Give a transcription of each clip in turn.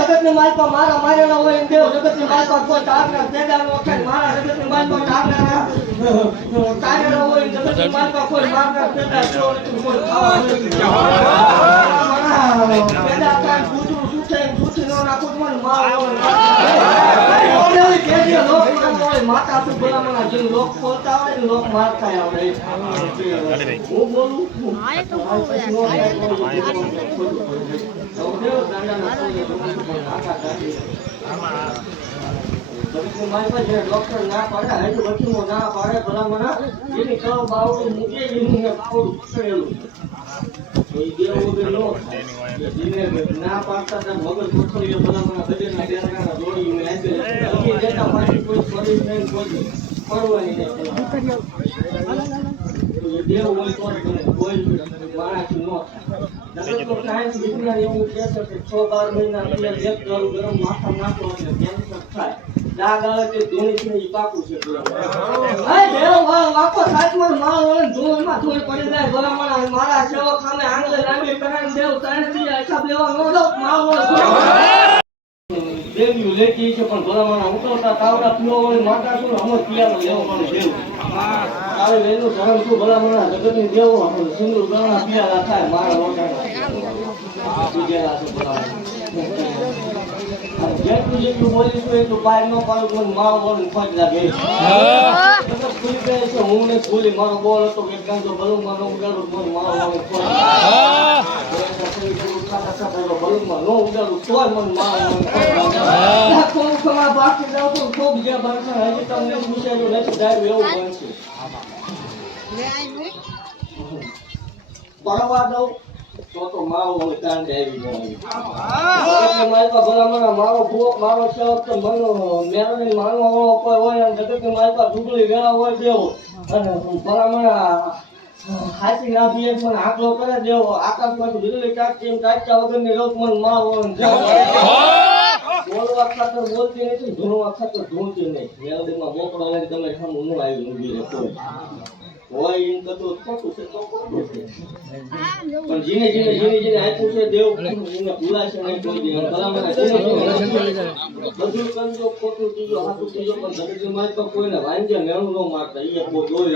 જગતની માલ પર મારા મારેલા હોય દેવ જગતની માલ પર કોઈ તારના તેડાનો વખત મારા જગતની માલ પર તારના તારેલા હોય જગતની માલ પર કોઈ મારના તેડા કોઈ ખાવા તેડા કાન પૂજું સુઠે સુઠી નો નાખું મન મારો ઓનેલી કેજે લોક હોય માતા સુ બોલા મના જે લોક બોલતા હોય ને લોક મારતા આવડે હું બોલું આય તો ડોક્ટર ના પાડે હજુ વકીલ ના પાડે ભલા મના એની કવ બાવડું મૂકે એનું બાવડું પકડેલું ના પાડતા હતા મગર કોઠડીઓ ભલા મના બજેના બેરગાના દોડી મેં દેતા પાછી કોઈ પડી નહીં કોઈ પડવાની નહીં દેવ હોય તો કોઈ માણસ નો સાયન્સ વિજ્ઞાન એવું કહે છે કે 6-12 મહિના અંદર એક ગરમ માથા નાખો એટલે કેન્સર થાય દાગ આવે કે ધૂણી છે ઈ પાકું છે આ દેવ વાકો સાચમાં મારો વળે ધૂળમાં ધૂળ પડી જાય ભલામણ મારા સેવક સામે આંગળે લાંબી કરાને દેવ તાણથી આખા લેવા નો દો મારો દેવ્યું લેતી છે પણ ભલામણ ઉતરતા તાવડા પીવો વળી માતા શું હમો પિયાનો લેવો પણ દેવ આવે વેલું ધરમ શું ભલામણ જગતની દેવો આપણે સિંદૂર ગણા પિયાલા થાય મારા ઓટાણા પૂજેલા છે ભલામણ જેટલું જેટલું બોલીશું એટલું બહાર ન પાડું મને મારો બોલ ખોજ લાગે ભૂલી ગયે છે હું ને ભૂલી મારો બોલ હતો કે ગાંધો બલું માં નો ઉડાડું મને મારો બોલ ખોજ બલું માં નો ઉડાડું તો મને મારો બોલ ખોજ બાકી જાવ તો ખૂબ જે બનશે હજી તમને પૂછાયું નથી જાય એવું બનશે પરવા દઉં તો મારો કાંડે આવી જાય માલપા ભલામણા મારો ભૂખ મારો સેવક તો મનો મેરણી માનવા વાળો કોઈ હોય અને જગતની માલપા ઢુકડી વેળા હોય દેવો અને ભલામણા હાથી ના બી મને આકલો કરે દેવો આકાશમાંથી વીજળી કાઢી કાઢ્યા વગરની રોજ મને મારો બોલવા ખાતર બોલતી નથી ધૂણવા ખાતર ધૂણતી નહીં મેરણીમાં મોકળો લઈને તમે સામે હું આવી ઊભી રહે કોઈ હોય એમ કતું ખોટું છે તો ખોટું છે પણ જીને આપ્યું છે દેવ એને ભૂલાશે નહીં કોઈ દી ભલામણ બધું કંજો ખોટું ચીજો હાથું ચીજો પણ જગતની માલ તો કોઈને વાંજ્યા મેળું ન મારતા એ બહુ જોઈ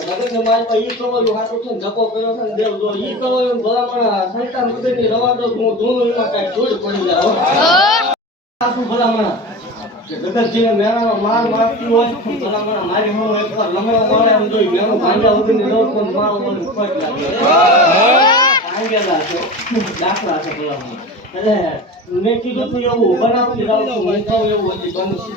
જગતની માલ તો ઈ કરોયું હાથું છે ધક્કો કર્યો છે ને દેવ જો ઈ કરોયું ભલામણ સંતાન હૃદયની રવા દો હું ધૂણું એમાં કાંઈ જોડ પડી જાય ભલામણ જગતજીને મેળામાં માર મારતી હોય ભલામણ મારી હું એકવાર લમણો મળે એમ જોઈ મેળો ભાંગ્યા વગરની રોજ પણ મારો મને ખોટ લાગે ભાંગેલા છે દાખલા છે ભલામણ એટલે મેં કીધું તું એવું બનાવતી જાઉં છું હું કહું એવું હજી બનશે